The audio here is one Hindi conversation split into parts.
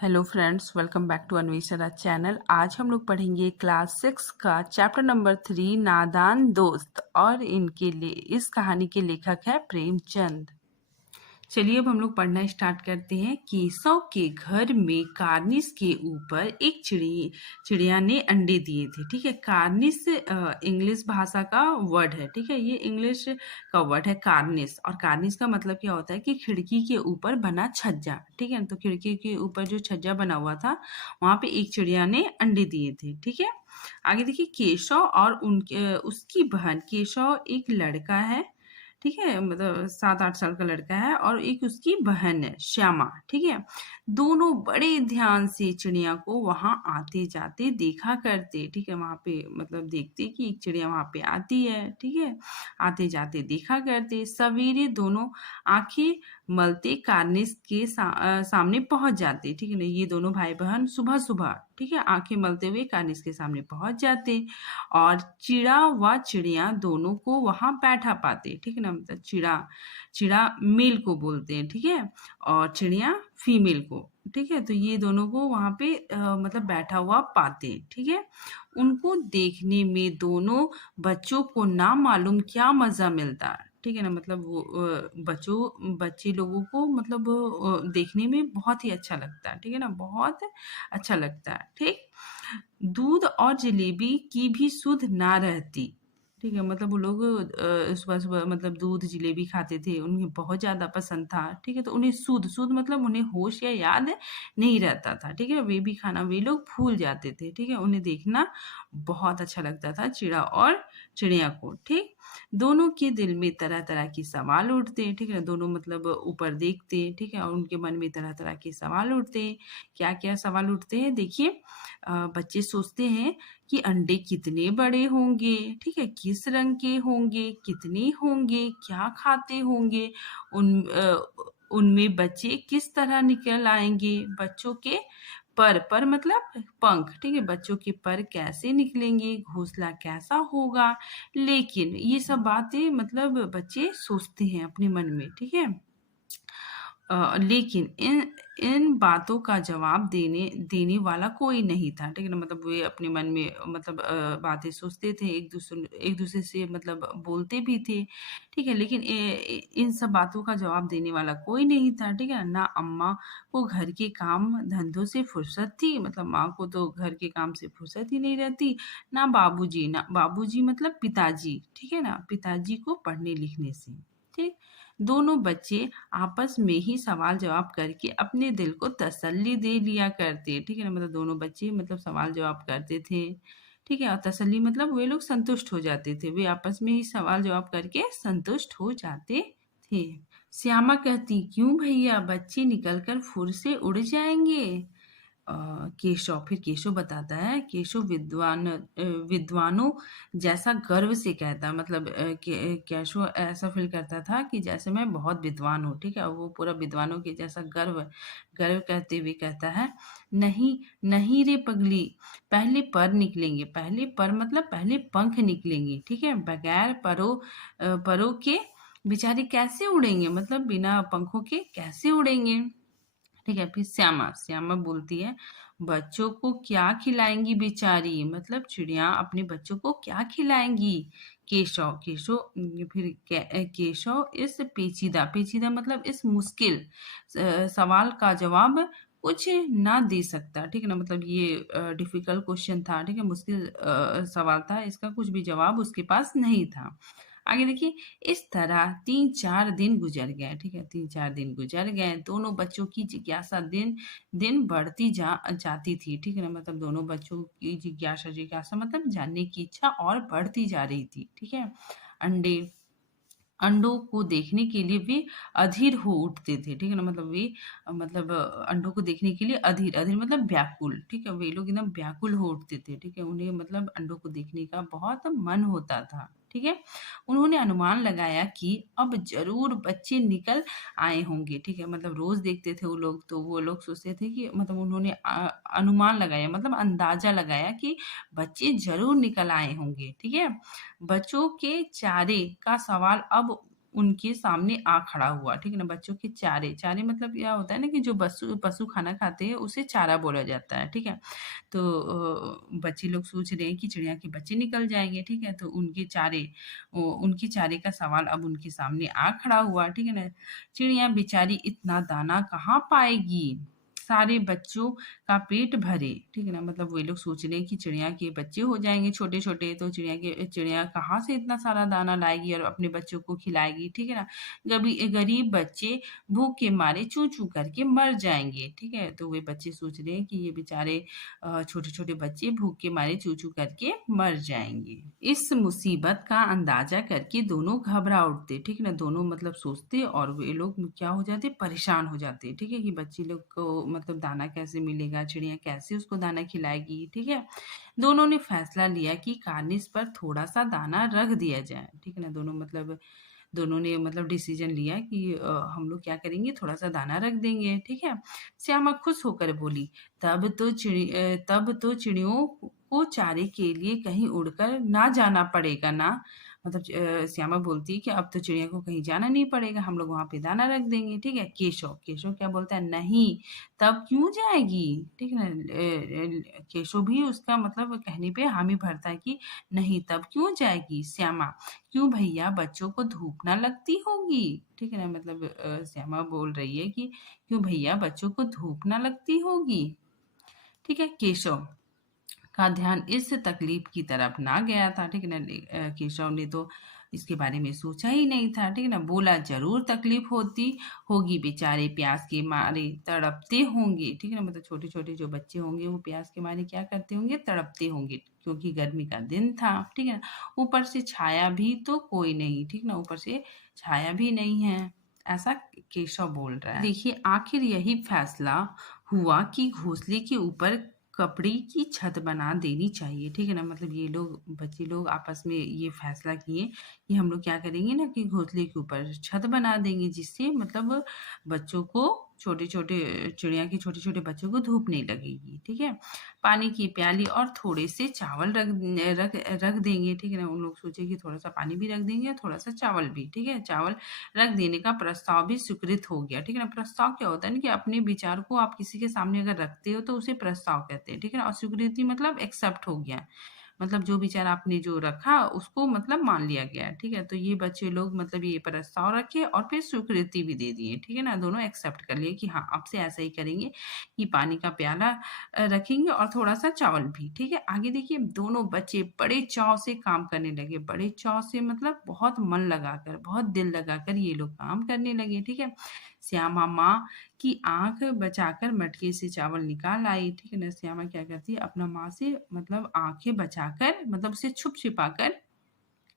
Hello friends, welcome back to Anveshana channel. आज हम लोग पढ़ेंगे क्लास 6 का चैप्टर नंबर 3 नादान दोस्त। और इनके लिए इस कहानी के लेखक है प्रेमचंद। चलिए अब हम लोग पढ़ना स्टार्ट करते हैं। केशव के घर में कार्निस के ऊपर एक चिड़िया ने अंडे दिए थे। ठीक है, कार्निस इंग्लिश भाषा का वर्ड है। ठीक है, ये इंग्लिश का वर्ड है कार्निस। और कार्निस का मतलब क्या होता है कि खिड़की के ऊपर बना छज्जा। ठीक है, तो खिड़की के ऊपर जो छज्जा बना हुआ था वहां पे एक चिड़िया ने अंडे दिए थे। ठीक है, आगे देखिए, केशव और उनके उसकी बहन। केशव एक लड़का है, ठीक है, मतलब 7-8 साल का लड़का है, और एक उसकी बहन है श्यामा। ठीक है, दोनों बड़े ध्यान से चिड़िया को वहां आते जाते देखा करते। ठीक है, वहां पे मतलब देखते कि एक चिड़िया वहां पे आती है। ठीक है, आते जाते देखा करते। सवेरे दोनों आंखें मलते कार्निस के सामने पहुंच जाते। ठीक है ना, ये दोनों भाई बहन सुबह सुबह, ठीक है, आंखें मलते हुए कार्निस के सामने पहुंच जाते और चिड़ा व चिड़िया दोनों को वहां बैठा पाते। ठीक है ना, मतलब चिड़ा चिड़ा मेल को बोलते हैं। ठीक है, और चिड़िया फीमेल को। ठीक है, तो ये दोनों को वहां पे मतलब बैठा हुआ पाते। ठीक है, उनको देखने में दोनों बच्चों को ना मालूम क्या मजा मिलता। ठीक है ना, मतलब वो बच्चे लोगों को मतलब देखने में बहुत ही अच्छा लगता है। ठीक है ना, बहुत अच्छा लगता है। ठीक, दूध और जलेबी की भी सुध ना रहती। ठीक है, मतलब वो लोग सुबह सुबह मतलब दूध जलेबी खाते थे, उन्हें बहुत ज्यादा पसंद था। ठीक है, तो उन्हें सुध सुध मतलब उन्हें होश या याद नहीं रहता था। ठीक है, वे भी खाना वे लोग भूल जाते थे। ठीक है, उन्हें देखना बहुत अच्छा लगता था चिड़ा और चिड़िया को। ठीक, दोनों के दिल में तरह तरह के सवाल उठते हैं। ठीक है, दोनों मतलब ऊपर देखते हैं। ठीक है, और उनके मन में तरह तरह के सवाल उठते हैं। क्या क्या सवाल उठते हैं, देखिए। बच्चे सोचते हैं कि अंडे कितने बड़े होंगे। ठीक है, किस रंग के होंगे, कितने होंगे, क्या खाते होंगे, उनमें बच्चे किस तरह निकल आएंगे। बच्चों के पर मतलब पंख। ठीक है, बच्चों के पर कैसे निकलेंगे, घोंसला कैसा होगा। लेकिन ये सब बातें मतलब बच्चे सोचते हैं अपने मन में। ठीक है, लेकिन इन इन बातों का जवाब देने देने वाला कोई नहीं था। ठीक है ना, मतलब वे अपने मन में मतलब बातें सोचते थे, एक दूसरे से मतलब बोलते भी थे। ठीक है, लेकिन इन सब बातों का जवाब देने वाला कोई नहीं था। ठीक है ना, अम्मा को घर के काम धंधों से फुर्सत थी, मतलब माँ को तो घर के काम से फुर्सत ही नहीं रहती। ना बाबूजी मतलब पिताजी। ठीक है ना, पिताजी को पढ़ने लिखने से। ठीक, दोनों बच्चे आपस में ही सवाल जवाब करके अपने दिल को तसल्ली दे लिया करते। ठीक है ना, मतलब दोनों बच्चे मतलब सवाल जवाब करते थे। ठीक है, और तसल्ली मतलब वे लोग संतुष्ट हो जाते थे, वे आपस में ही सवाल जवाब करके संतुष्ट हो जाते थे। श्यामा कहती, क्यों भैया, बच्चे निकलकर फुर से उड़ जाएंगे। अ, केशव, फिर केशव बताता है, केशव विद्वानों जैसा गर्व से कहता, मतलब केशव ऐसा फील करता था कि जैसे मैं बहुत विद्वान हूँ। ठीक है, वो पूरा विद्वानों के जैसा गर्व गर्व करते हुए कहता है, नहीं नहीं रे पगली, पहले पर निकलेंगे। पहले पर मतलब पहले पंख निकलेंगे। ठीक है, बगैर परों के बेचारे कैसे उड़ेंगे, मतलब बिना पंखों के कैसे उड़ेंगे। ठीक है, फिर श्यामा श्यामा बोलती है, बच्चों को क्या खिलाएंगी बेचारी, मतलब चिड़िया अपने बच्चों को क्या खिलाएंगी। केशव केशव फिर केशव इस पेचीदा पेचीदा मतलब इस मुश्किल सवाल का जवाब कुछ ना दे सकता। ठीक है ना, मतलब ये डिफिकल्ट क्वेश्चन था। ठीक है, मुश्किल सवाल था, इसका कुछ भी जवाब उसके पास नहीं था। आगे देखिए, इस तरह 3-4 दिन गुजर गए। ठीक है, 3-4 दिन गुजर गए, दोनों बच्चों की जिज्ञासा दिन दिन बढ़ती जाती थी। ठीक है ना, मतलब दोनों बच्चों की जिज्ञासा जिज्ञासा मतलब जानने की इच्छा और बढ़ती जा रही थी। ठीक है, अंडे अंडों को देखने के लिए वे अधीर हो उठते थे। ठीक है ना, मतलब वे मतलब अंडों को देखने के लिए अधीर अधीर मतलब व्याकुल। ठीक है, वे लोग एकदम व्याकुल हो उठते थे। ठीक है, उन्हें मतलब अंडों को देखने का बहुत मन होता था। ठीक है, उन्होंने अनुमान लगाया कि अब जरूर बच्चे निकल आए होंगे। ठीक है, मतलब रोज देखते थे वो लोग, तो वो लोग सोचते थे कि मतलब उन्होंने अनुमान लगाया मतलब अंदाजा लगाया कि बच्चे जरूर निकल आए होंगे। ठीक है, बच्चों के चारे का सवाल अब उनके सामने आ खड़ा हुआ, ठीक है ना? बच्चों के चारे, चारे मतलब क्या होता है ना कि जो पशु पशु खाना खाते हैं उसे चारा बोला जाता है, ठीक है? तो बच्चे लोग सोच रहे हैं कि चिड़िया के बच्चे निकल जाएँगे, ठीक है? तो उनके चारे का सवाल अब उनके सामने आ खड़ा हुआ, ठीक है ना? चिड़िया बेचारी इतना दाना कहाँ पाएगी? सारे बच्चों का पेट भरे, ठीक है ना? मतलब वे लोग सोच रहे हैं कि चिड़िया के बच्चे हो जाएँगे छोटे-छोटे, तो चिड़िया कहाँ से इतना सारा दाना लाएगी और अपने बच्चों को खिलाएगी, ठीक है ना? गरीब बच्चे भूख के मारे चूँ-चूँ करके मर जाएँगे, ठीक है? तो वे बच्चे सोच रहे हैं कि ये बेचारे छोटे-छोटे बच्चे भूख के मारे चूँ-चूँ करके मर जाएँगे। इस मुसीबत का अंदाज़ा करके दोनों घबरा उठते, ठीक है ना? दोनों मतलब सोचते और वे लोग क्या हो जाते, परेशान हो जाते, ठीक है? कि बच्चे लोग को मतलब दाना कैसे मिलेगा, चिड़िया कैसे उसको दाना खिलाएगी, ठीक है? दोनों ने फैसला लिया कि कार्निस पर थोड़ा-सा दाना रख दिया जाए, ठीक है ना? दोनों ने मतलब डिसीजन लिया कि हम लोग क्या करेंगे, थोड़ा-सा दाना रख देंगे, ठीक है? श्यामा खुश होकर बोली, तब तो चिड़ियों को चारे के लिए कहीं उड़कर ना जाना पड़ेगा ना? मतलब श्यामा बोलती है कि अब तो चिड़िया को कहीं जाना नहीं पड़ेगा, हम लोग वहाँ पे दाना रख देंगे, ठीक है? केशव क्या बोलता है, नहीं, तब क्यों जाएगी? ठीक है ना? केशव भी उसका मतलब कहने पे हामी भरता है कि नहीं, तब क्यों जाएगी? श्यामा, क्यों भैया, बच्चों को धूप ना लगती होगी? ठीक है ना? मतलब श्यामा बोल रही है कि क्यों भैया, बच्चों को धूप ना लगती होगी? ठीक है? केशव का ध्यान इस तकलीफ की तरफ ना गया था, ठीक है ना? केशव ने तो इसके बारे में सोचा ही नहीं था, ठीक है ना? बोला, ज़रूर तकलीफ होती होगी, बेचारे प्यास के मारे तड़पते होंगे, ठीक है ना? मतलब छोटे-छोटे जो बच्चे होंगे वो प्यास के मारे क्या करते होंगे? तड़पते होंगे, क्योंकि गर्मी का दिन था, ठीक है ना? ऊपर से छाया भी तो कोई नहीं, ठीक ना? ऊपर से छाया भी नहीं है, ऐसा केशव बोल रहा है। देखिए, आखिर यही फैसला हुआ कि घोंसले के ऊपर कपड़े की छत बना देनी चाहिए, ठीक है ना? मतलब ये लोग बच्चे लोग आपस में ये फैसला किए कि हम लोग क्या करेंगे ना कि घोंसले के ऊपर छत बना देंगे, जिससे मतलब बच्चों को छोटे-छोटे चिड़िया के छोटे-छोटे बच्चों को धूप नहीं लगेगी, ठीक है? पानी की प्याली और थोड़े से चावल रख रख देंगे, ठीक है ना? उन लोग सोचे कि थोड़ा-सा पानी भी रख देंगे और थोड़ा-सा चावल भी, ठीक है? चावल रख देने का प्रस्ताव भी स्वीकृत हो गया, ठीक है ना? प्रस्ताव क्या होता है ना कि अपने विचार को आप किसी के सामने अगर रखते हो तो उसे प्रस्ताव कहते हैं, ठीक है ना? और स्वीकृति मतलब एक्सेप्ट हो गया। मतलब जो विचार आपने जो रखा उसको मतलब मान लिया गया, ठीक है? तो ये बच्चे लोग मतलब ये प्रस्ताव रखे और फिर स्वीकृति भी दे दिए, ठीक है ना? दोनों एक्सेप्ट कर लिए कि हाँ, अब से ऐसा ही करेंगे कि पानी का प्याला रखेंगे और थोड़ा-सा चावल भी, ठीक है? आगे देखिए, दोनों बच्चे बड़े चाव से काम करने लगे, बड़े चाव से मतलब बहुत मन लगाकर, बहुत दिल लगाकर ये लोग काम करने लगे, ठीक है? श्यामा माँ की आँख बचाकर मटके से चावल निकाल आई, ठीक है ना? श्यामा क्या करती है, अपना माँ से मतलब आँखें बचाकर मतलब उसे छुप-छिपा कर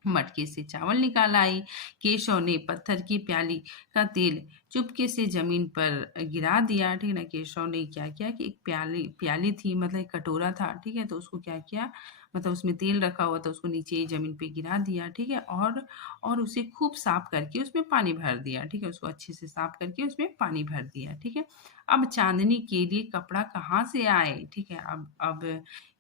मटके से चावल निकाल आई। केशव ने पत्थर की प्याली का तेल चुपके से ज़मीन पर गिरा दिया, ठीक है ना? केशव ने क्या किया कि एक प्याली प्याली थी, मतलब एक कटोरा था, ठीक है? तो उसको क्या किया, मतलब उसमें तेल रखा हुआ था, उसको नीचे ज़मीन पे गिरा दिया, ठीक है? और उसे खूब साफ करके उसमें पानी भर दिया, ठीक है? उसको अच्छे से साफ करके उसमें पानी भर दिया, ठीक है? अब चाँदनी के लिए कपड़ा कहाँ से आए, ठीक है? अब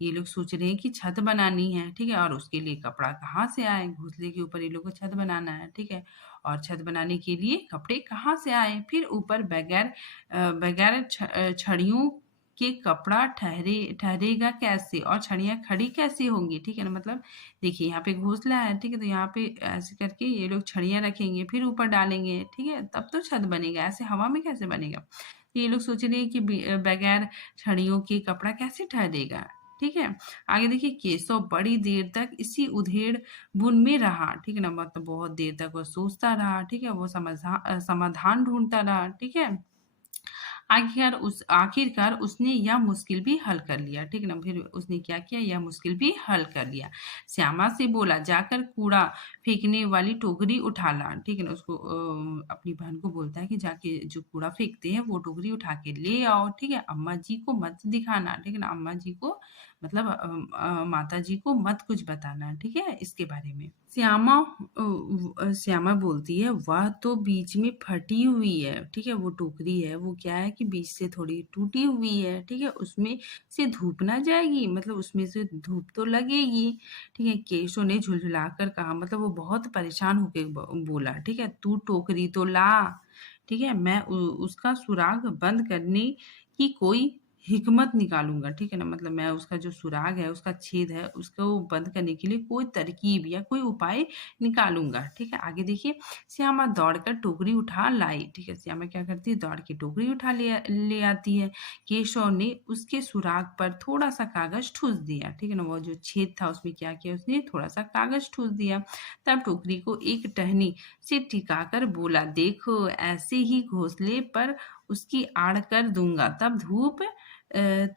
ये लोग सोच रहे हैं कि छत बनानी है, ठीक है? और उसके लिए कपड़ा कहाँ से आए? घोंसले के ऊपर ये लोग को छत बनाना है, ठीक है? और छत बनाने के लिए कपड़े कहाँ से आए? फिर ऊपर बगैर छड़ियों के कपड़ा ठहरेगा कैसे? और छड़ियाँ खड़ी कैसे होंगी? ठीक है ना? मतलब देखिए, यहाँ पे घोंसला है, ठीक है? तो यहाँ पे ऐसे करके ये लोग छड़ियाँ रखेंगे, फिर ऊपर डालेंगे, ठीक है? तब तो छत बनेगा, ऐसे हवा में कैसे बनेगा? तो ये लोग सोच रहे हैं कि बगैर छड़ियों के कपड़ा कैसे ठहरेगा? ठीक है? आगे देखिए, केशव बड़ी देर तक इसी उधेड़-बुन में रहा, ठीक है ना? मतलब बहुत देर तक वो सोचता रहा, ठीक है? वो समाधान ढूँढता रहा, ठीक है? आखिरकार उसने यह मुश्किल भी हल कर लिया, ठीक है ना? फिर उसने क्या किया, यह मुश्किल भी हल कर लिया। श्यामा से बोला, जाकर कूड़ा फेंकने वाली टोकरी उठा ला, ठीक है ना? उसको अपनी बहन को बोलता है कि जाके जो कूड़ा फेंकते हैं वो टोकरी उठा के ले आओ, ठीक है? अम्मा जी को मत दिखाना, ठीक है ना? अम्मा जी को मतलब माता जी को मत कुछ बताना, ठीक है, इसके बारे में। श्यामा श्यामा बोलती है, वह तो बीच में फटी हुई है, ठीक है, वो टोकरी है वो क्या है कि बीच से थोड़ी टूटी हुई है, ठीक है, उसमें से धूप ना जाएगी, मतलब उसमें से धूप तो लगेगी, ठीक है। केशव ने झुलझुला कर कहा, मतलब वो बहुत परेशान होके बोला, ठीक है, तू टोकरी तो ला, ठीक है, मैं उसका सुराग बंद करने की कोई हिकमत निकालूंगा, ठीक है ना, मतलब मैं उसका जो सुराग है, उसका छेद है, उसको बंद करने के लिए कोई तरकीब या कोई उपाय निकालूंगा, ठीक है। आगे देखिए, श्यामा दौड़कर टोकरी उठा लाई, ठीक है, श्यामा क्या करती है, दौड़ के टोकरी उठा ले आती है। केशव ने उसके सुराग पर थोड़ा सा कागज ठूस दिया, ठीक है ना, वो जो छेद था उसमें क्या किया उसने, थोड़ा सा कागज ठूस दिया। तब टोकरी को एक टहनी से टिकाकर बोला, देखो ऐसे ही घोंसले पर उसकी आड़ कर दूंगा,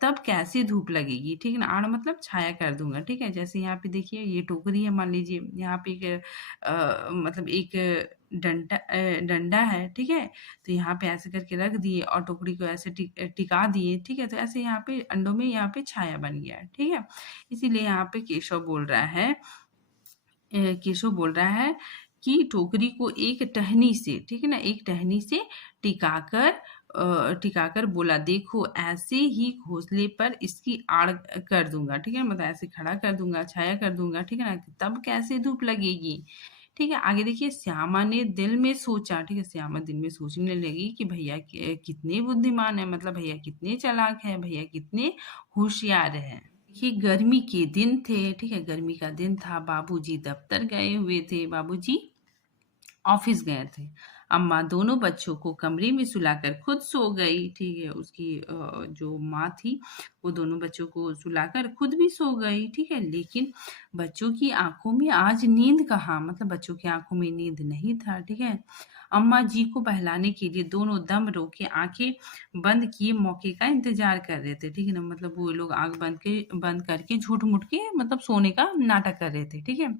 तब कैसी धूप लगेगी, ठीक है ना, आड़ मतलब छाया कर दूंगा, ठीक है। जैसे यहाँ पे देखिए ये टोकरी है, मान लीजिए यहाँ पे एक मतलब एक डंडा है, ठीक है, तो यहाँ पे ऐसे करके रख दिए और टोकरी को ऐसे टिका दिए, ठीक है, तो ऐसे यहाँ पे अंडों में यहाँ पे छाया बन गया, ठीक है। इसीलिए यहाँ पे केशव बोल रहा है कि टोकरी को एक टहनी से, ठीक है ना, एक टहनी से टिकाकर बोला, देखो ऐसे ही घोंसले पर इसकी आड़ कर दूंगा, ठीक है, मतलब ऐसे खड़ा कर दूंगा, छाया कर दूंगा, ठीक है ना, तब कैसे धूप लगेगी, ठीक है। आगे देखिए, श्यामा ने दिल में सोचा, ठीक है, श्यामा दिल में सोचने लगी कि भैया कितने बुद्धिमान है, मतलब भैया कितने चालाक है, भैया कितने होशियार है। ये गर्मी के दिन थे, ठीक है, गर्मी का दिन था, बाबूजी दफ्तर गए हुए थे, बाबूजी ऑफिस गए थे। अम्मा दोनों बच्चों को कमरे में सुलाकर खुद सो गई, ठीक है, उसकी जो माँ थी वो दोनों बच्चों को सुलाकर खुद भी सो गई, ठीक है, लेकिन बच्चों की आंखों में आज नींद कहाँ, मतलब बच्चों की आंखों में नींद नहीं था, ठीक है। अम्मा जी को बहलाने के लिए दोनों दम रोके आंखें बंद किए मौके का इंतजार कर रहे थे, ठीक है ना, मतलब वो लोग आंख बंद करके झूठ मूठ के मतलब सोने का नाटक कर रहे थे, ठीक है।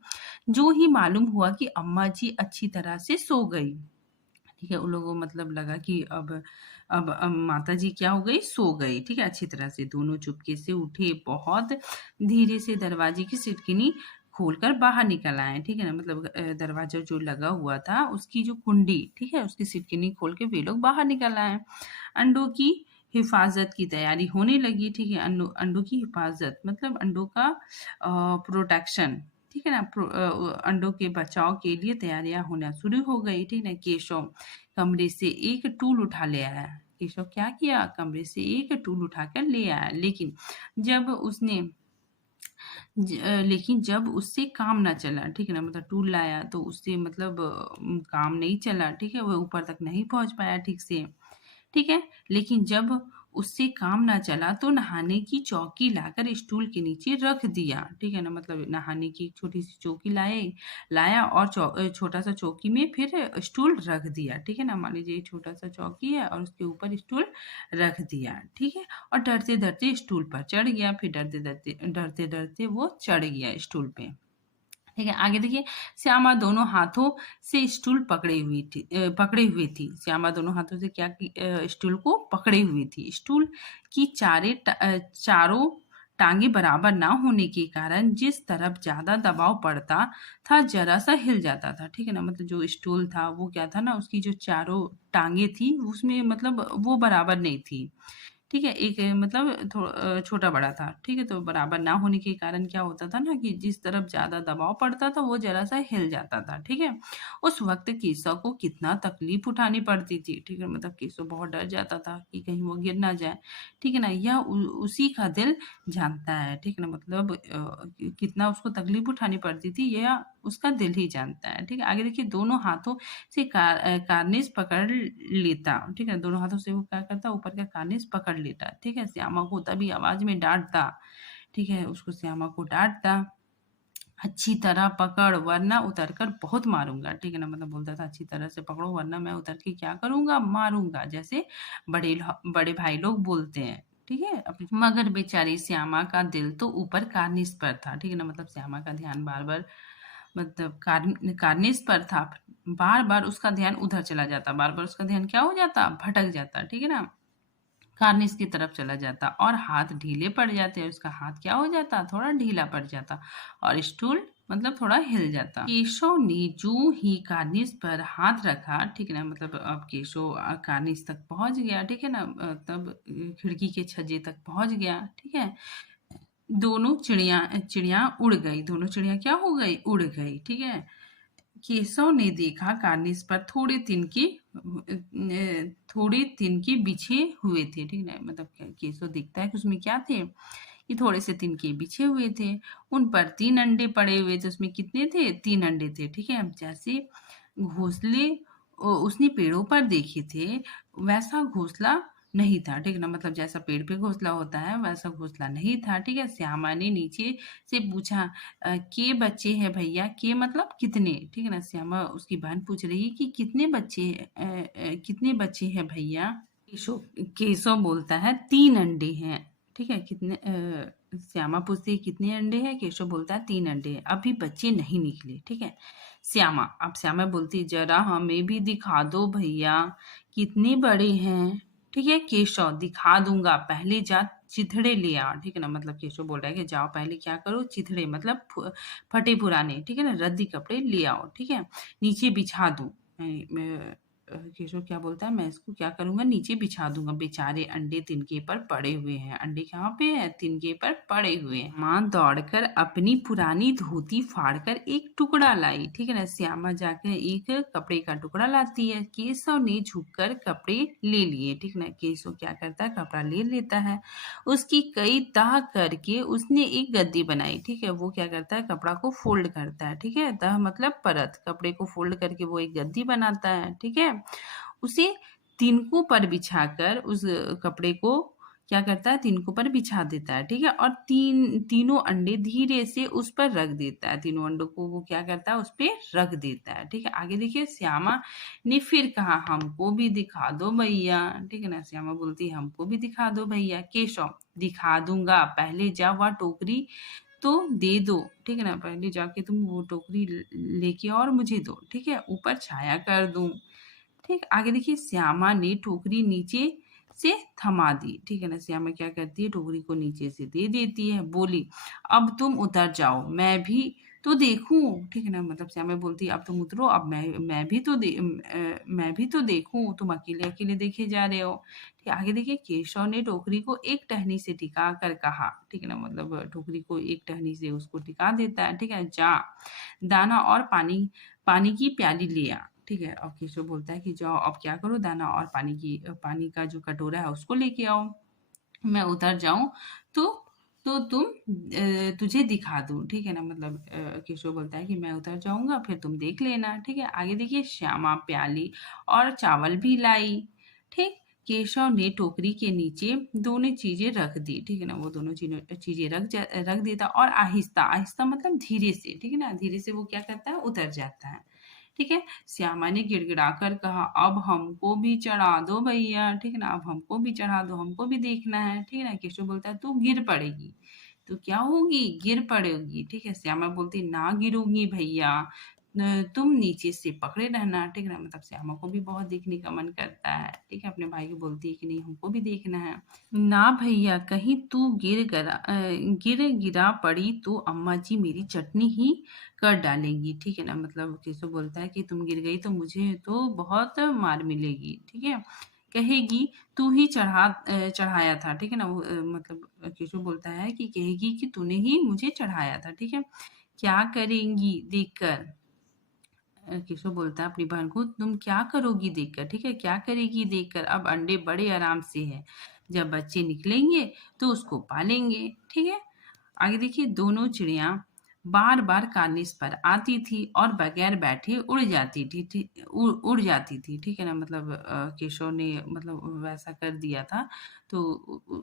जो ही मालूम हुआ कि अम्मा जी अच्छी तरह से सो गई, ठीक है, उन लोगों को मतलब लगा कि अब माता जी क्या हो गई, सो गई, ठीक है, अच्छी तरह से। दोनों चुपके से उठे, बहुत धीरे से दरवाजे की सिटकिनी खोलकर बाहर निकल आए, ठीक है ना, मतलब दरवाजा जो लगा हुआ था उसकी जो कुंडी, ठीक है, उसकी सिटकिनी खोल के वे लोग बाहर निकल आए। अंडों की हिफाजत की तैयारी होने लगी, ठीक है, अंडों की हिफाजत मतलब अंडों का प्रोटेक्शन, ठीक है ना, अंडों के बचाव के लिए तैयारियां होना शुरू हो गई, ठीक है ना। केशव कमरे से एक टूल उठा ले आया, केशव क्या किया, कमरे से एक टूल उठाकर ले आया, जब उसने लेकिन जब उससे काम ना चला, ठीक है ना, मतलब टूल लाया तो उससे मतलब काम नहीं चला, ठीक है, वह ऊपर तक नहीं पहुंच पाया ठीक से, ठीक है। लेकिन जब उससे काम ना चला तो नहाने की चौकी लाकर स्टूल के नीचे रख दिया, ठीक है ना, मतलब नहाने की एक छोटी सी चौकी लाया और छोटा सा चौकी में फिर स्टूल रख दिया, ठीक है ना, मान लीजिए छोटा सा चौकी है और उसके ऊपर स्टूल रख दिया, ठीक है, और डरते डरते स्टूल पर चढ़ गया, फिर डरते डरते वो चढ़ गया स्टूल पे, ठीक है। आगे देखिए, श्यामा दोनों हाथों से स्टूल पकड़े हुए थी, श्यामा दोनों हाथों से स्टूल को पकड़े हुई थी, स्टूल की चारों टांगे बराबर ना होने के कारण जिस तरफ ज्यादा दबाव पड़ता था जरा सा हिल जाता था, ठीक है ना, मतलब जो स्टूल था वो क्या था ना, उसकी जो चारों टांगे थी उसमें मतलब वो बराबर नहीं थी, ठीक है, एक मतलब छोटा बड़ा था, ठीक है, तो बराबर ना होने के कारण क्या होता था ना कि जिस तरफ ज्यादा दबाव पड़ता था वो जरा सा हिल जाता था, ठीक है। उस वक्त केशव को कितना तकलीफ उठानी पड़ती थी, ठीक है, मतलब केशव बहुत डर जाता था कि कहीं वो गिर ना जाए, ठीक है ना, यह उसी का दिल जानता है, ठीक है ना, मतलब कितना उसको तकलीफ उठानी पड़ती थी यह उसका दिल ही जानता है, ठीक है। आगे देखिए, दोनों हाथों से कार्निश पकड़ लेता, ठीक है, दोनों हाथों से वो क्या करता, ऊपर का कार्निश पकड़ लेता, ठीक है, श्यामा को तभी आवाज में डांटता, ठीक है, उसको श्यामा को डांटता, अच्छी तरह पकड़ वरना उतर कर बहुत मारूंगा, ठीक है ना, मतलब बोलता था अच्छी तरह से पकड़ो वरना मैं उतर के क्या करूंगा, मारूंगा, जैसे बड़े भाई लोग बोलते हैं, ठीक है। मगर बेचारी श्यामा का दिल तो ऊपर कार्निश पर था, ठीक है ना, मतलब श्यामा का ध्यान बार बार मतलब कार्निश पर था, बार बार उसका ध्यान उधर चला जाता, बार बार उसका ध्यान क्या हो जाता, भटक जाता, ठीक है ना। कार्निस की तरफ चला जाता और हाथ ढीले पड़ जाते, उसका हाथ क्या हो जाता, थोड़ा ढीला पड़ जाता और स्टूल मतलब थोड़ा हिल जाता। केशव ने जो ही कार्निस पर हाथ रखा, ठीक है ना, मतलब अब केशव कार्निस तक पहुंच गया, ठीक है ना, तब खिड़की के छज्जे तक पहुंच गया, ठीक है। दोनों चिड़िया चिड़िया उड़ गई, दोनों चिड़िया क्या हो गई, उड़ गई, ठीक है। केशव ने देखा कार्निस पर थोड़े तिनके बिछे हुए थे, ठीक है, मतलब केशव देखता है कि उसमें क्या थे, ये थोड़े से तिनके बिछे हुए थे, उन पर 3 अंडे पड़े हुए थे, उसमें कितने थे, 3 अंडे थे, ठीक है। जैसे घोंसले उसने पेड़ों पर देखे थे वैसा घोंसला नहीं था, ठीक है ना, मतलब जैसा पेड़ पे घोंसला होता है वैसा घोंसला नहीं था, ठीक है। श्यामा ने नीचे से पूछा, के बच्चे हैं भैया, के मतलब कितने, ठीक है ना। श्यामा उसकी बहन पूछ रही है कि कितने बच्चे कितने बच्चे हैं भैया। केशव केशव बोलता है 3 अंडे हैं, ठीक है। श्यामा पूछती है कितने अंडे हैं, केशव बोलता है 3 अंडे हैं, अभी बच्चे नहीं निकले, ठीक है। अब श्यामा बोलती जरा हमें भी दिखा दो भैया कितने बड़े हैं, ठीक है। केशव दिखा दूंगा, पहले जा चिथड़े ले आ, ठीक है ना, मतलब केशव बोल रहा है कि जाओ पहले क्या करो, चिथड़े मतलब फटे पुराने, ठीक है ना, रद्दी कपड़े ले आओ, ठीक है, नीचे बिछा दूं। केशव क्या बोलता है, मैं इसको क्या करूंगा, नीचे बिछा दूंगा, बेचारे अंडे तिनके पर पड़े हुए हैं, अंडे कहाँ पे है, तिनके पर पड़े हुए हैं। माँ दौड़कर अपनी पुरानी धोती फाड़कर एक टुकड़ा लाई, ठीक है ना। श्यामा जाकर एक कपड़े का टुकड़ा लाती है, केशव ने झुककर कपड़े ले लिए, ठीक है ना। केशव क्या करता है, कपड़ा ले लेता है, उसकी कई तह करके उसने एक गद्दी बनाई, ठीक है। वो क्या करता है, कपड़ा को फोल्ड करता है, ठीक है, तह मतलब परत, कपड़े को फोल्ड करके वो एक गद्दी बनाता है, ठीक है। उसे तिनकों पर बिछाकर उस कपड़े को क्या करता है, तिनकों पर बिछा देता है, ठीक है, और तीनों अंडे धीरे से उस पर रख देता है, तीनों अंडों को वो क्या करता है, उस पर रख देता है, ठीक है। आगे देखिए, श्यामा ने फिर कहा हमको भी दिखा दो भैया, ठीक है ना। श्यामा बोलती है हमको भी दिखा दो भैया। केशव दिखा दूंगा, पहले जा वह टोकरी तो दे दो, ठीक है ना, पहले जाके तुम वो टोकरी लेके और मुझे दो, ठीक है, ऊपर छाया कर दूं, ठीक। आगे देखिए, श्यामा ने टोकरी नीचे से थमा दी, ठीक है ना। श्यामा क्या करती है, टोकरी को नीचे से दे देती है, बोली अब तुम उतर जाओ, मैं भी तो देखूं, ठीक है ना, मतलब श्यामा बोलती है अब तुम उतरो, अब मैं भी तो देखूं, तुम अकेले अकेले देखे जा रहे हो, ठीक है। आगे देखिए, केशव ने टोकरी को एक टहनी से टिका कर कहा, ठीक है ना, मतलब टोकरी को एक टहनी से उसको टिका देता है, ठीक है। जा दाना और पानी पानी की प्याली ले आ, ठीक है। अब केशव बोलता है कि जाओ अब क्या करो, दाना और पानी का जो कटोरा है उसको लेके आओ, मैं उतर जाऊं तो तुझे दिखा दूं, ठीक है ना, मतलब केशव बोलता है कि मैं उतर जाऊंगा फिर तुम देख लेना, ठीक है। आगे देखिए, श्यामा प्याली और चावल भी लाई, ठीक। केशव ने टोकरी के नीचे दोनों चीजें रख दी, ठीक है ना, वो दोनों चीजें रख देता और आहिस्ता आहिस्ता मतलब धीरे से, ठीक है ना, धीरे से वो क्या करता है, उतर जाता है, ठीक है। श्यामा ने गिड़गिड़ाकर कहा अब हमको भी चढ़ा दो भैया, ठीक है ना, अब हमको भी चढ़ा दो, हमको भी देखना है, ठीक है ना। केशव बोलता है तू गिर पड़ेगी, तो क्या होगी, गिर पड़ेगी, ठीक है। श्यामा बोलती ना गिरूंगी भैया, तुम नीचे से पकड़े रहना, ठीक है ना, मतलब श्यामा को भी बहुत देखने का मन करता है, ठीक है, अपने भाई को बोलती है कि नहीं हमको भी देखना है। ना भैया कहीं तू गिरा पड़ी तो अम्मा जी मेरी चटनी ही कर डालेंगी, ठीक है ना, मतलब केशव बोलता है कि तुम गिर गई तो मुझे तो बहुत मार मिलेगी, ठीक है, कहेगी तू ही चढ़ाया था, ठीक है ना, वो मतलब केशव बोलता है कि कहेगी कि तूने ही मुझे चढ़ाया था, ठीक है, क्या करेंगी देखकर, केशव बोलता है अपनी बहन को तुम क्या करोगी देखकर, ठीक है, क्या करेगी देखकर, अब अंडे बड़े आराम से हैं, जब बच्चे निकलेंगे तो उसको पालेंगे, ठीक है। आगे देखिए, दोनों चिड़िया बार बार कार्निस पर आती थी और बगैर बैठे उड़ जाती थी, ठीक है ना, मतलब केशव ने मतलब वैसा कर दिया था, तो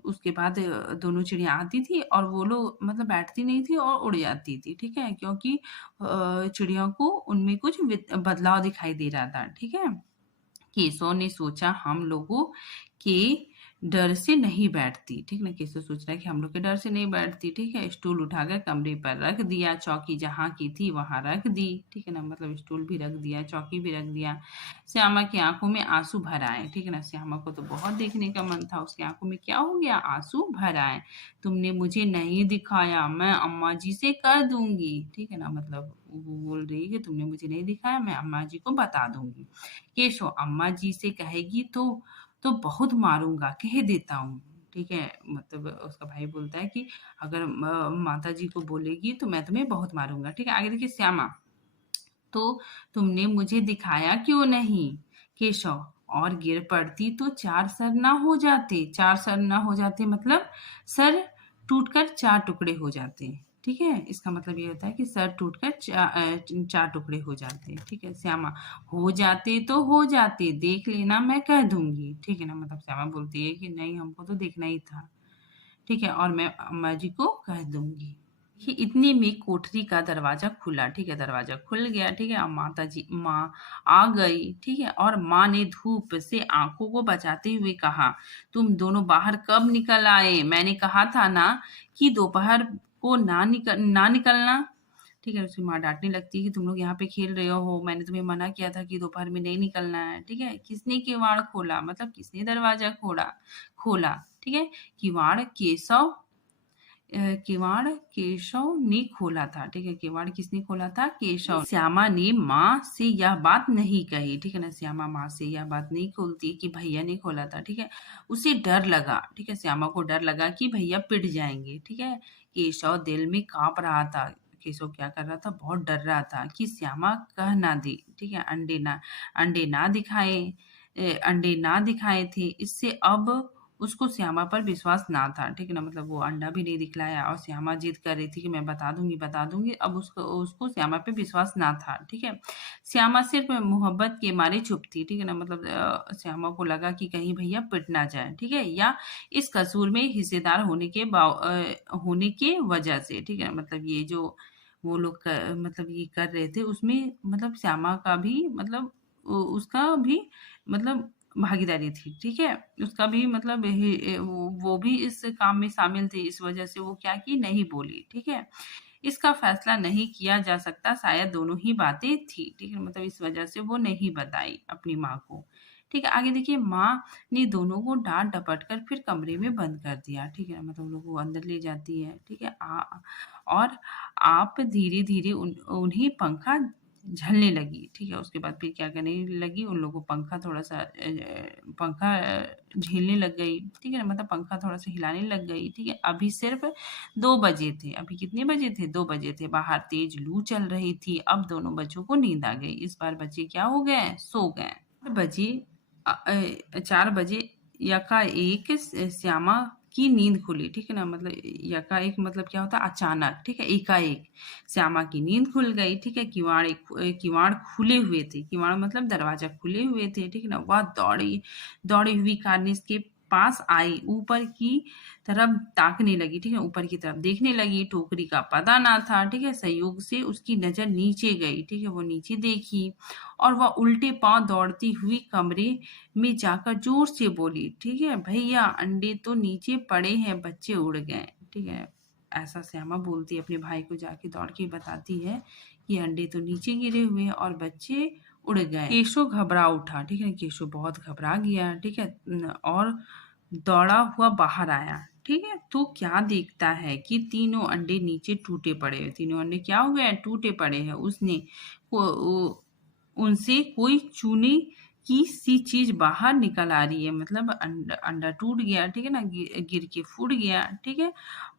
उसके बाद दोनों चिड़िया आती थी और वो लोग मतलब बैठती नहीं थी और उड़ जाती थी, ठीक है, क्योंकि चिड़ियों को उनमें कुछ बदलाव दिखाई दे रहा था, ठीक है। केशव ने सोचा हम लोगों के डर से नहीं बैठती, ठीक ना। केशव सोच रहा है कि हम लोग के डर से नहीं बैठती, ठीक है। स्टूल उठाकर कमरे पर रख दिया, चौकी जहाँ की थी वहां रख दी, ठीक है ना। मतलब स्टूल भी रख दिया, चौकी भी रख दिया। श्यामा की आंखों में आंसू भर आए, ठीक है ना। श्यामा को तो बहुत देखने का मन था, उसकी आंखों में क्या हो गया, आंसू भर आए। तुमने मुझे नहीं दिखाया, मैं अम्मा जी से कर दूंगी, ठीक है ना। मतलब वो बोल रही है कि तुमने मुझे नहीं दिखाया, मैं अम्मा जी को बता दूंगी। केशव, अम्मा जी से कहेगी तो बहुत मारूंगा, कह देता हूँ, ठीक है। मतलब उसका भाई बोलता है कि अगर माता जी को बोलेगी तो मैं तुम्हें बहुत मारूंगा, ठीक है। आगे देखिए श्यामा, तो तुमने मुझे दिखाया क्यों नहीं। केशव, और गिर पड़ती तो चार सर ना हो जाते, चार सर ना हो जाते मतलब सर टूटकर चार टुकड़े हो जाते, ठीक है। इसका मतलब ये होता है कि सर टूटकर चार टुकड़े हो जाते, ठीक है। श्यामा, हो जाते तो हो जाते, देख लेना मैं कह दूंगी, ठीक है ना। मतलब श्यामा बोलती है कि नहीं, हमको तो देखना ही था, ठीक है, और मैं अम्मा जी को कह दूंगी। कि इतने में कोठरी का दरवाजा खुला, ठीक है। दरवाजा खुल गया, ठीक है। अब माँ आ गई, ठीक है। और माँ ने धूप से आंखों को बचाते हुए कहा, तुम दोनों बाहर कब निकल आए, मैंने कहा था ना कि दोपहर को ना निकलना, ठीक है। उसकी माँ डांटने लगती है कि तुम लोग यहाँ पे खेल रहे हो, मैंने तुम्हें मना किया था कि दोपहर में नहीं निकलना है, ठीक है। किसने किवाड़ खोला, मतलब किसने दरवाजा खोला खोला, ठीक है। किवाड़ केशव किवाड़ केशव ने खोला था, ठीक है। किवाड़ किसने खोला था, केशव। श्यामा ने माँ से यह बात नहीं कही, ठीक है ना। श्यामा माँ से यह बात नहीं खोलती कि भैया ने खोला था, ठीक है। उसे डर लगा, ठीक है। श्यामा को डर लगा कि भैया पिट जाएंगे, ठीक है। केशव दिल में कांप रहा था। केशव क्या कर रहा था, बहुत डर रहा था कि श्यामा कह ना दे, ठीक है। अंडे ना दिखाए थे, इससे अब उसको श्यामा पर विश्वास ना था, ठीक है ना। मतलब वो अंडा भी नहीं दिखलाया और श्यामा जिद कर रही थी कि मैं बता दूंगी, अब उसको उसको श्यामा पे विश्वास ना था, ठीक है। श्यामा सिर्फ मोहब्बत के मारे चुप थी, ठीक है ना। मतलब श्यामा को लगा कि कहीं भैया पिट ना जाए, ठीक है, या इस कसूर में हिस्सेदार होने के वजह से, ठीक है। मतलब ये जो वो लोग मतलब ये कर रहे थे उसमें मतलब श्यामा का भी मतलब उसका भी मतलब भागीदारी थी, ठीक है। उसका भी मतलब वो भी इस काम में शामिल थे, इस वजह से वो क्या की, नहीं बोली, ठीक है। इसका फैसला नहीं किया जा सकता, शायद दोनों ही बातें थी, ठीक है। मतलब इस वजह से वो नहीं बताई अपनी माँ को, ठीक है। आगे देखिए, माँ ने दोनों को डांट डपट कर फिर कमरे में बंद कर दिया, ठीक है। मतलब लोग वो अंदर ले जाती है, ठीक है। और आप धीरे धीरे उन्हें पंखा झलने लगी, ठीक है। उसके बाद फिर क्या करने लगी, उन लोगों को पंखा झेलने लग गई, ठीक है ना। मतलब पंखा थोड़ा सा हिलाने लग गई, ठीक है। अभी सिर्फ 2 बजे थे, अभी कितने बजे थे, 2 बजे थे। बाहर तेज लू चल रही थी। अब दोनों बच्चों को नींद आ गई। इस बार बच्चे क्या हो गए, सो गए। 4 बजे 4 बजे यकाएक श्यामा की नींद खुली, ठीक है ना। मतलब यकाएक मतलब क्या होता है, अचानक, ठीक है। एकाएक श्यामा की नींद खुल गई, ठीक है। किवाड़ खुले हुए थे, किवाड़ मतलब दरवाजा खुले हुए थे, ठीक है ना। वह दौड़ी हुई कार्निस के पास आई, ऊपर की तरफ ताकने लगी, ठीक है। ऊपर की तरफ देखने लगी, टोकरी का पता ना था, ठीक है। संयोग से उसकी नजर नीचे गई, ठीक है। वो नीचे देखी और वह उल्टे पांव दौड़ती हुई कमरे में जाकर जोर से बोली, ठीक है, भैया अंडे तो नीचे पड़े हैं, बच्चे उड़ गए, ठीक है। ऐसा श्यामा बोलती है, अपने भाई को जाके दौड़ के बताती है कि अंडे तो नीचे गिरे हुए हैं और बच्चे उड़ गए। केशव घबरा उठा, ठीक है। केशव बहुत घबरा गया, ठीक है, और दौड़ा हुआ बाहर आया, ठीक है। तो क्या देखता है कि तीनों अंडे नीचे टूटे पड़े हैं। तीनों अंडे क्या हुए हैं, टूटे पड़े हैं। उसने उनसे कोई चूने की सी चीज बाहर निकल आ रही है, मतलब अंडा टूट गया, ठीक है ना, गिर के फूट गया, ठीक है।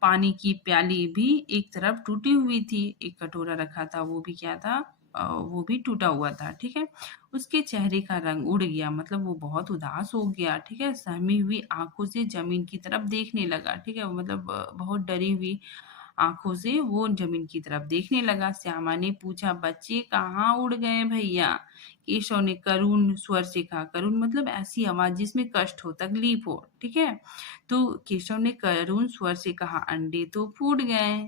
पानी की प्याली भी एक तरफ टूटी हुई थी, एक कटोरा रखा था वो भी क्या था, वो भी टूटा हुआ था, ठीक है। उसके चेहरे का रंग उड़ गया, मतलब वो बहुत उदास हो गया, ठीक है। सहमी हुई आंखों से जमीन की तरफ देखने लगा, ठीक है। मतलब बहुत डरी हुई आंखों से वो जमीन की तरफ देखने लगा। श्यामा ने पूछा, बच्चे कहाँ उड़ गए भैया। केशव ने करुण स्वर से कहा, करुण मतलब ऐसी आवाज जिसमें कष्ट हो, तकलीफ हो, ठीक है। तो केशव ने करुण स्वर से कहा, अंडे तो फूट गए,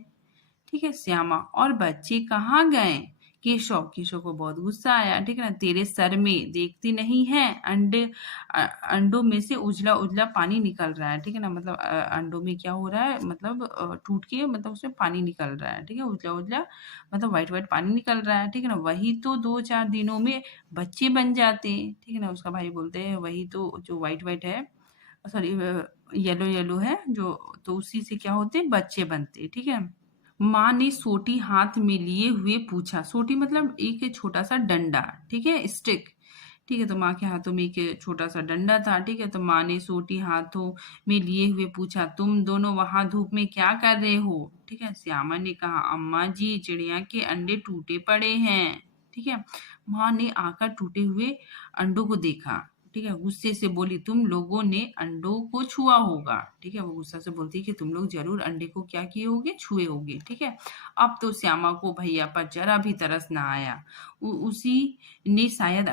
ठीक है। श्यामा, और बच्चे कहाँ गए। केशव को बहुत गुस्सा आया, ठीक है ना। तेरे सर में देखती नहीं है, अंडों में से उजला उजला पानी निकल रहा है, ठीक है ना। मतलब अंडों में क्या हो रहा है, मतलब टूट के मतलब उसमें पानी निकल रहा है, ठीक है, उजला उजला मतलब व्हाइट व्हाइट पानी निकल रहा है, ठीक है ना। वही तो 2-4 दिनों में बच्चे बन जाते, ठीक है ना। उसका भाई बोलते हैं वही तो जो व्हाइट व्हाइट है, सॉरी येलो येलो है जो, तो उसी से क्या होते बच्चे बनते, ठीक है। माँ ने सोटी हाथ में लिए हुए पूछा, सोटी मतलब एक छोटा सा डंडा, ठीक है, स्टिक, ठीक है। तो माँ के हाथों में एक छोटा सा डंडा था, ठीक है। तो माँ ने सोटी हाथों में लिए हुए पूछा, तुम दोनों वहां धूप में क्या कर रहे हो, ठीक है। श्यामा ने कहा, अम्मा जी चिड़िया के अंडे टूटे पड़े हैं, ठीक है। माँ ने आकर टूटे हुए अंडों को देखा, ठीक है। गुस्से से बोली, तुम लोगों ने अंडों को छुआ होगा, ठीक है। वो गुस्सा से बोलती है कि तुम लोग जरूर अंडे को क्या किए होगे, छुए होगे, ठीक है। अब तो श्यामा को भैया पर जरा भी तरस ना आया। उसी ने शायद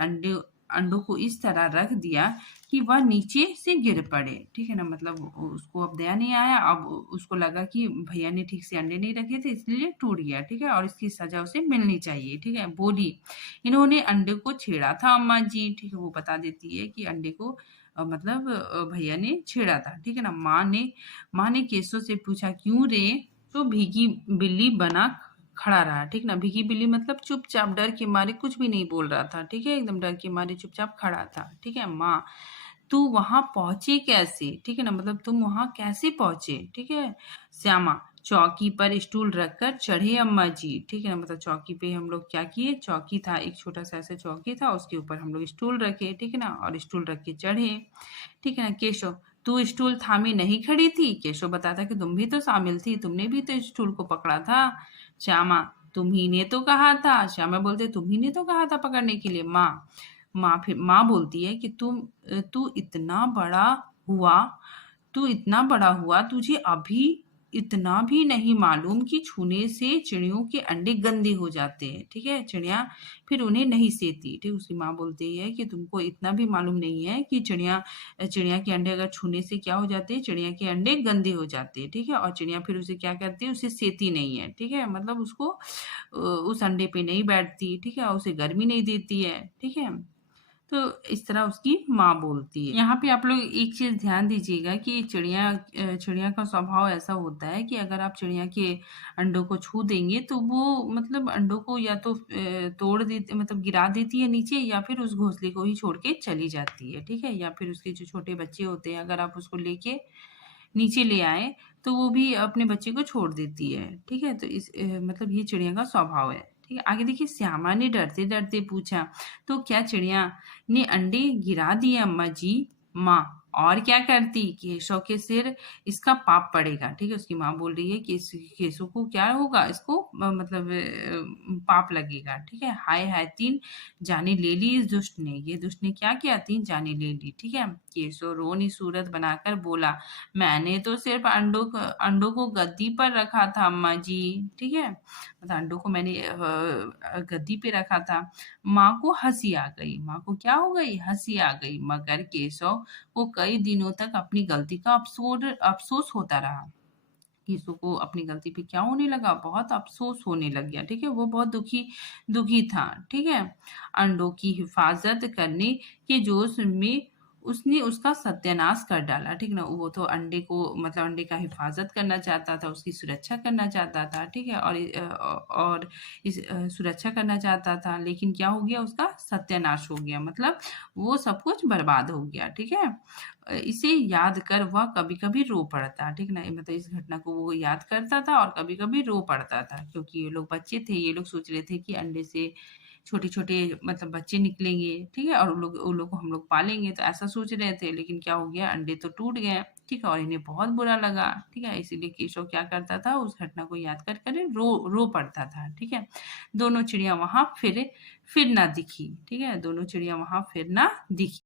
अंडों को इस तरह रख दिया कि वह नीचे से गिर पड़े, ठीक है ना। मतलब उसको अब दया नहीं आया, अब उसको लगा कि भैया ने ठीक से अंडे नहीं रखे थे इसलिए टूट गया, ठीक है, और इसकी सजा उसे मिलनी चाहिए, ठीक है। बोली, इन्होंने अंडे को छेड़ा था अम्मा जी, ठीक है। वो बता देती है कि अंडे को मतलब भैया ने छेड़ा था, ठीक है ना। माँ ने केशव से पूछा, क्यों रे? तो भीगी बिल्ली बना खड़ा रहा, ठीक ना। भीगी बिल्ली मतलब चुपचाप डर के मारे कुछ भी नहीं बोल रहा था, ठीक है, एकदम डर के मारे चुपचाप खड़ा था, ठीक है। माँ, तू वहां पहुंचे कैसे, ठीक है ना, मतलब तुम वहां कैसे पहुंचे, ठीक है। श्यामा, चौकी पर स्टूल रखकर चढ़े अम्मा जी, ठीक है ना। मतलब चौकी पे हम लोग क्या किए, चौकी था, एक छोटा सा ऐसा चौकी था, उसके ऊपर हम लोग स्टूल रखे, ठीक है ना, और स्टूल रख के चढ़े, ठीक है ना। केशव, तू स्टूल थामे नहीं खड़ी थी? केशव बताता कि तुम भी तो शामिल थी, तुमने भी तो स्टूल को पकड़ा था। श्यामा, तुम ही ने तो कहा था। श्यामा बोलते, तुम ही ने तो कहा था पकड़ने के लिए। माँ बोलती है कि तू इतना बड़ा हुआ तू इतना बड़ा हुआ, तुझे अभी इतना भी नहीं मालूम कि छूने से चिड़ियों के अंडे गंदे हो जाते हैं, ठीक है। चिड़िया फिर उन्हें नहीं सेती, ठीक। उसकी माँ बोलती है कि तुमको इतना भी मालूम नहीं है कि चिड़िया चिड़िया के अंडे अगर छूने से क्या हो जाते हैं, चिड़िया के अंडे गंदे हो जाते हैं, ठीक है। और चिड़िया फिर उसे क्या करती है, उसे सेती नहीं है, ठीक है। मतलब उसको उस अंडे पे नहीं बैठती, ठीक है, और उसे गर्मी नहीं देती है, ठीक है। तो इस तरह उसकी माँ बोलती है। यहाँ पे आप लोग एक चीज ध्यान दीजिएगा कि चिड़िया का स्वभाव ऐसा होता है कि अगर आप चिड़िया के अंडों को छू देंगे तो वो मतलब अंडों को या तो तोड़ देती, मतलब गिरा देती है नीचे, या फिर उस घोंसले को ही छोड़ के चली जाती है, ठीक है। या फिर उसके जो छोटे बच्चे होते हैं, अगर आप उसको लेके नीचे ले आए तो वो भी अपने बच्चे को छोड़ देती है, ठीक है। तो मतलब ये चिड़िया का स्वभाव है, ठीक है। आगे देखिए, श्यामा ने डरते डरते पूछा, तो क्या चिड़िया ने अंडे गिरा दिए अम्मा जी? माँ, और क्या करती? केशव के सिर इसका पाप पड़ेगा, ठीक है। उसकी माँ बोल रही है कि केशव को क्या होगा, इसको मतलब पाप लगेगा, ठीक है। हाय हाय, 3 जाने ले ली इस दुष्ट ने, ये दुष्ट ने क्या किया, 3 जाने ले ली, ठीक है। केशव रोनी सूरत बनाकर बोला, मैंने तो सिर्फ अंडों को गद्दी पर रखा था अम्मा जी, ठीक है। मतलब अंडों को मैंने गद्दी पे रखा था। माँ को हंसी आ गई, माँ को क्या हो गई, हंसी आ गई। मगर केशव को कई दिनों तक अपनी गलती का अफसोस होता रहा। केशव को अपनी गलती पे क्या होने लगा, बहुत अफसोस होने लग गया, ठीक है। वो बहुत दुखी दुखी था, ठीक है। अंडों की हिफाजत करने के जोश में उसने उसका सत्यानाश कर डाला, ठीक ना। वो तो अंडे को मतलब अंडे का हिफाजत करना चाहता था, उसकी सुरक्षा करना चाहता था, ठीक है। और इस सुरक्षा करना चाहता था, लेकिन क्या हो गया, उसका सत्यानाश हो गया, मतलब वो सब कुछ बर्बाद हो गया, ठीक है। इसे याद कर वह कभी-कभी रो पड़ता, ठीक ना? मतलब इस घटना को वो याद करता था और कभी-कभी रो पड़ता था, क्योंकि ये लोग बच्चे थे, ये लोग सोच रहे थे कि अंडे से छोटे-छोटे मतलब बच्चे निकलेंगे, ठीक है? और उन लोग को हम लोग पालेंगे, तो ऐसा सोच रहे थे, लेकिन क्या हो गया, अंडे तो टूट गए, ठीक है? और इन्हें बहुत बुरा लगा, ठीक है? इसीलिए केशव क्या करता था, उस घटना को याद कर कर रो रो पड़ता था, ठीक है? दोनों चिड़िया वहाँ फिर ना दिखी, ठीक है? दोनों चिड़िया वहाँ फिर ना दिखी।